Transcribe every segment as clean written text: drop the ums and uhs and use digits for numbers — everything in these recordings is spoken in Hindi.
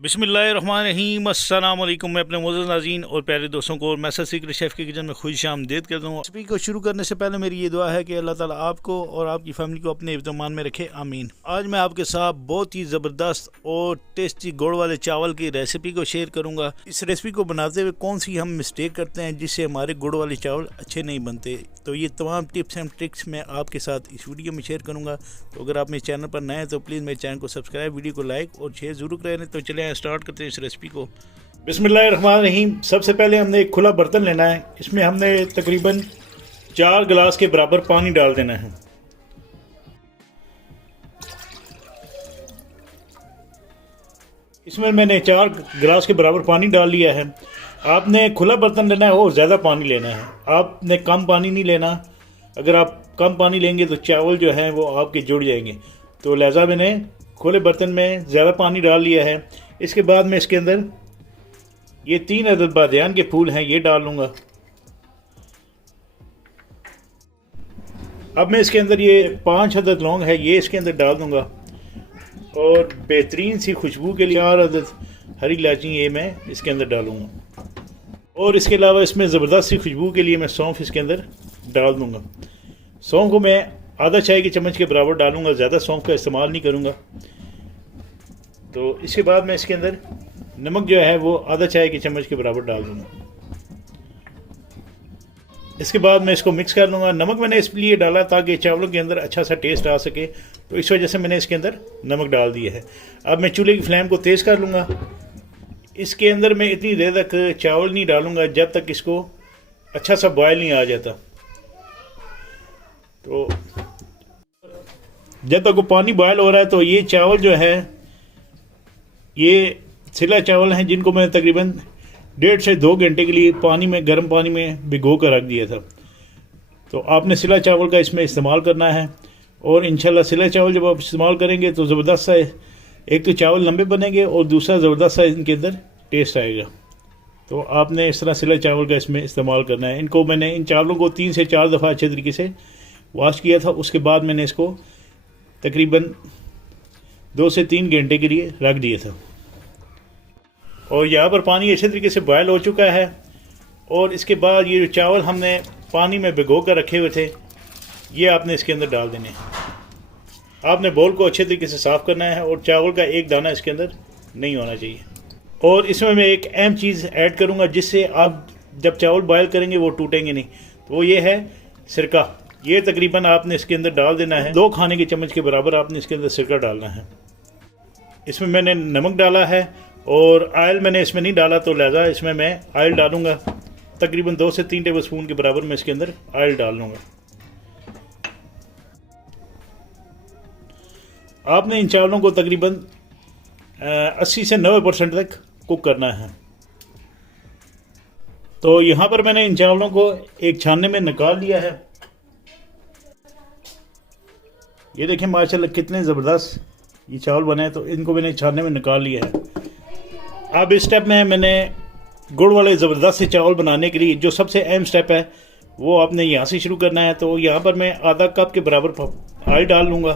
बिस्मिल्लाहिर्रहमानिर्रहीम अस्सलाम वालेकुम। मैं अपने मोअज़्ज़ज़ नाज़रीन और प्यारे दोस्तों को और मैसर सीक्रेट शेफ़ के किचन में खुश आमदीद करता हूँ। रेसिपी को शुरू करने से पहले मेरी ये दुआ है कि अल्लाह ताला आपको और आपकी फ़ैमिली को अपने इत्मीनान में रखे, आमीन। आज मैं आपके साथ बहुत ही ज़बरदस्त और टेस्टी गुड़ वाले चावल की रेसिपी को शेयर करूँगा। इस रेसिपी को बनाते हुए कौन सी हम मिस्टेक करते हैं जिससे हमारे गुड़ वाले चावल अच्छे नहीं बनते, तो ये तमाम टिप्स एंड ट्रिक्स मैं आपके साथ इस वीडियो में शेयर करूँगा। तो अगर आप मेरे चैनल पर नए हैं तो प्लीज़ मेरे चैनल को सब्सक्राइब, वीडियो को लाइक और शेयर ज़रूर करें। तो चलें स्टार्ट करते हैं इस रेसिपी को। बिस्मिल्लाहिर्रहमानिर्रहीम। सबसे पहले हमने एक खुला बर्तन लेना है। इसमें हमने तकरीबन 4 गिलास के बराबर पानी डाल देना है। इसमें मैंने 4 गिलास के बराबर पानी डाल लिया है। आपने खुला बर्तन लेना है और ज़्यादा पानी लेना है, आपने कम पानी नहीं लेना। अगर आप कम पानी लेंगे तो चावल जो हैं वो आपके जुड़ जाएंगे, तो लिहाजा मैंने खुले बर्तन में ज़्यादा पानी डाल लिया है। इसके बाद मैं इसके अंदर ये 3 अदद बादियान के फूल हैं, ये डाल लूँगा। अब मैं इसके अंदर ये 5 अदद लौंग है, ये इसके अंदर डाल दूँगा। और बेहतरीन सी खुशबू के लिए 4 अदद हरी इलायची ये मैं इसके अंदर डालूँगा। और इसके अलावा इसमें ज़बरदस्त सी खुशबू के लिए मैं सौंफ इसके अंदर डाल दूँगा। सौंफ को मैं आधा चाय की चम्मच के बराबर डालूँगा, ज़्यादा सौंफ का इस्तेमाल नहीं करूँगा। तो इसके बाद मैं इसके अंदर नमक जो है वो आधा चाय की चम्मच के बराबर डाल दूँगा। इसके बाद मैं इसको मिक्स कर लूँगा। नमक मैंने इसलिए डाला ताकि चावलों के अंदर अच्छा सा टेस्ट आ सके, तो इस वजह से मैंने इसके अंदर नमक डाल दिया है। अब मैं चूल्हे की फ्लेम को तेज़ कर लूँगा। इसके अंदर मैं इतनी देर तक चावल नहीं डालूँगा जब तक इसको अच्छा सा बॉयल नहीं आ जाता। तो जब तक वो पानी बॉयल हो रहा है तो ये चावल जो है ये सिला चावल हैं, जिनको मैं तकरीबन 1.5 से 2 घंटे के लिए पानी में, गर्म पानी में भिगो कर रख दिया था। तो आपने सिला चावल का इसमें इस्तेमाल करना है। और इंशाल्लाह सिला चावल जब आप इस्तेमाल करेंगे तो ज़बरदस्त सा, एक तो चावल लंबे बनेंगे और दूसरा ज़बरदस्त सा इनके अंदर टेस्ट आएगा। तो आपने इस तरह सिला चावल का इसमें इस्तेमाल करना है। इनको मैंने, इन चावलों को 3 से 4 दफ़ा अच्छे तरीके से वॉश किया था। उसके बाद मैंने इसको तकरीबन 2 से 3 घंटे के लिए रख दिया था। और यहाँ पर पानी अच्छे तरीके से बॉयल हो चुका है। और इसके बाद ये जो चावल हमने पानी में भिगो कर रखे हुए थे, ये आपने इसके अंदर डाल देने हैं। आपने बोल को अच्छे तरीके से साफ़ करना है और चावल का एक दाना इसके अंदर नहीं होना चाहिए। और इसमें मैं एक अहम चीज़ ऐड करूँगा जिससे आप जब चावल बॉयल करेंगे वो टूटेंगे नहीं, तो वो ये है सिरका। ये तकरीबन आपने इसके अंदर डाल देना है। 2 खाने के चम्मच के बराबर आपने इसके अंदर सिरका डालना है। इसमें मैंने नमक डाला है और ऑयल मैंने इसमें नहीं डाला, तो लिहाजा इसमें मैं ऑयल डालूँगा। तकरीबन 2 से 3 टेबल स्पून के बराबर मैं इसके अंदर ऑयल डाल लूँगा। आपने इन चावलों को तकरीबन 80 से 90% तक कुक करना है। तो यहाँ पर मैंने इन चावलों को एक छानने में निकाल लिया है। ये देखें माशाल्लाह कितने ज़बरदस्त ये चावल बने हैं। तो इनको मैंने छानने में निकाल लिया है। अब इस स्टेप में मैंने गुड़ वाले ज़बरदस्त से चावल बनाने के लिए जो सबसे अहम स्टेप है वो आपने यहाँ से शुरू करना है। तो यहाँ पर मैं आधा कप के बराबर ऑयल डाल लूँगा।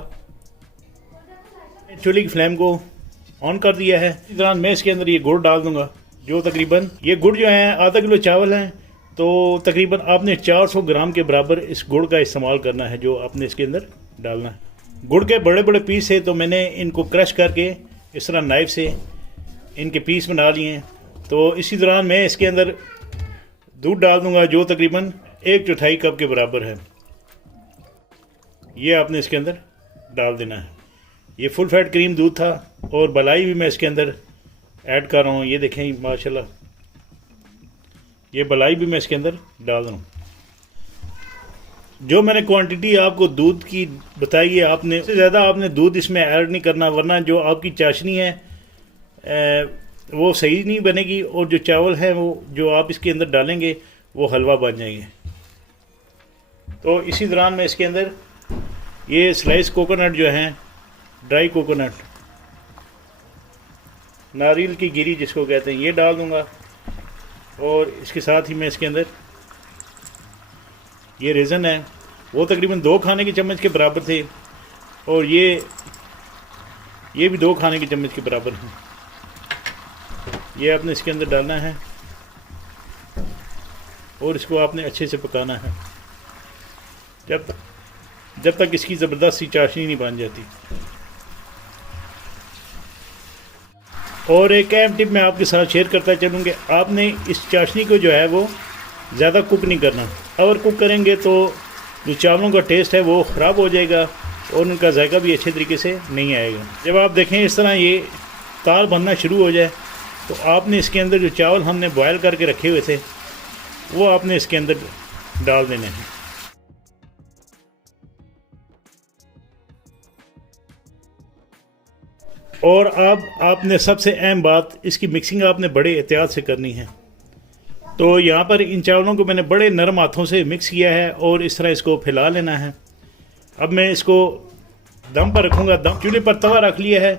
चूल्हे की फ्लेम को ऑन कर दिया है। इसी तरह मैं इसके अंदर ये गुड़ डाल दूँगा, जो तकरीबन, ये गुड़ जो है आधा किलो चावल हैं, तो तकरीबन आपने 400 ग्राम के बराबर इस गुड़ का इस्तेमाल करना है, जो आपने इसके अंदर डालना है। गुड़ के बड़े बड़े पीस है, तो मैंने इनको क्रश करके इस तरह नाइफ से इनके पीस बना लिए हैं। तो इसी दौरान मैं इसके अंदर दूध डाल दूंगा, जो तकरीबन 1/4 कप के बराबर है। ये आपने इसके अंदर डाल देना है। ये फुल फैट क्रीम दूध था और मलाई भी मैं इसके अंदर ऐड कर रहा हूँ। ये देखें माशाल्लाह, ये मलाई भी मैं इसके अंदर डाल रहा हूँ। जो मैंने क्वांटिटी आपको दूध की बताई है, आपने उससे ज़्यादा आपने दूध इसमें ऐड नहीं करना, वरना जो आपकी चाशनी है वो सही नहीं बनेगी और जो चावल है वो जो आप इसके अंदर डालेंगे वो हलवा बन जाएंगे। तो इसी दौरान मैं इसके अंदर ये स्लाइस कोकोनट जो हैं, ड्राई कोकोनट, नारियल की गिरी जिसको कहते हैं, ये डाल दूंगा। और इसके साथ ही मैं इसके अंदर ये रेज़न है, वो तकरीबन 2 खाने के चम्मच के बराबर थे। और ये भी 2 खाने के चम्मच के बराबर हैं। ये आपने इसके अंदर डालना है और इसको आपने अच्छे से पकाना है जब तक इसकी ज़बरदस्त सी चाशनी नहीं बन जाती। और एक अहम टिप मैं आपके साथ शेयर करता चलूँ कि आपने इस चाशनी को जो है वो ज़्यादा कुक नहीं करना। अगर कुक करेंगे तो जो चावलों का टेस्ट है वो ख़राब हो जाएगा और उनका जायका भी अच्छे तरीके से नहीं आएगा। जब आप देखें इस तरह ये तार बनना शुरू हो जाए तो आपने इसके अंदर जो चावल हमने बॉयल करके रखे हुए थे वो आपने इसके अंदर डाल देने हैं। और अब आपने सबसे अहम बात, इसकी मिक्सिंग आपने बड़े एहतियात से करनी है। तो यहाँ पर इन चावलों को मैंने बड़े नरम हाथों से मिक्स किया है और इस तरह इसको फैला लेना है। अब मैं इसको दम पर रखूँगा। चूल्हे पर तवा रख लिया है,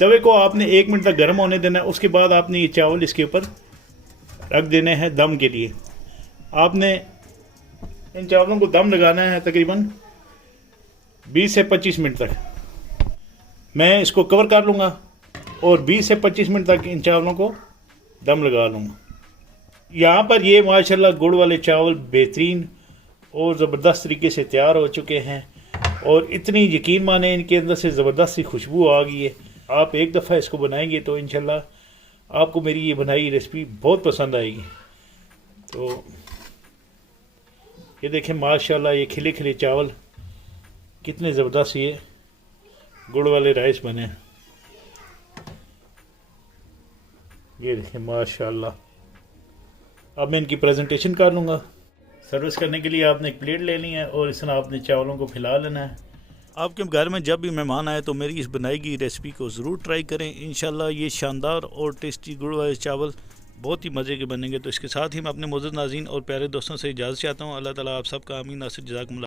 तवे को आपने 1 मिनट तक गर्म होने देना है। उसके बाद आपने ये चावल इसके ऊपर रख देने हैं दम के लिए। आपने इन चावलों को दम लगाना है तकरीबन 20 से 25 मिनट तक। मैं इसको कवर कर लूँगा और 20 से 25 मिनट तक इन चावलों को दम लगा लूँगा। यहाँ पर ये माशाल्लाह गुड़ वाले चावल बेहतरीन और ज़बरदस्त तरीके से तैयार हो चुके हैं और इतनी यकीन माने इनके अंदर से ज़बरदस्त सी खुशबू आ गई है। आप एक दफ़ा इसको बनाएंगे तो इंशाल्लाह आपको मेरी ये बनाई रेसिपी बहुत पसंद आएगी। तो ये देखें माशाल्लाह ये खिले खिले चावल कितने ज़बरदस्त ये गुड़ वाले राइस बने। ये देखें माशाल्लाह। अब मैं इनकी प्रेजेंटेशन कर लूँगा। सर्विस करने के लिए आपने एक प्लेट लेनी है और इस तरह आपने चावलों को फैला लेना है। आपके घर में जब भी मेहमान आए तो मेरी इस बनाई गई रेसिपी को ज़रूर ट्राई करें। इंशाल्लाह ये शानदार और टेस्टी गुड़ वाले चावल बहुत ही मज़े के बनेंगे। तो इसके साथ ही मैं अपने मौजूद नाज़रीन और प्यारे दोस्तों से इजाज़त चाहता हूँ। अल्लाह ताला आप सबका आमीन नासिर जज़ाकुमुल्लाह।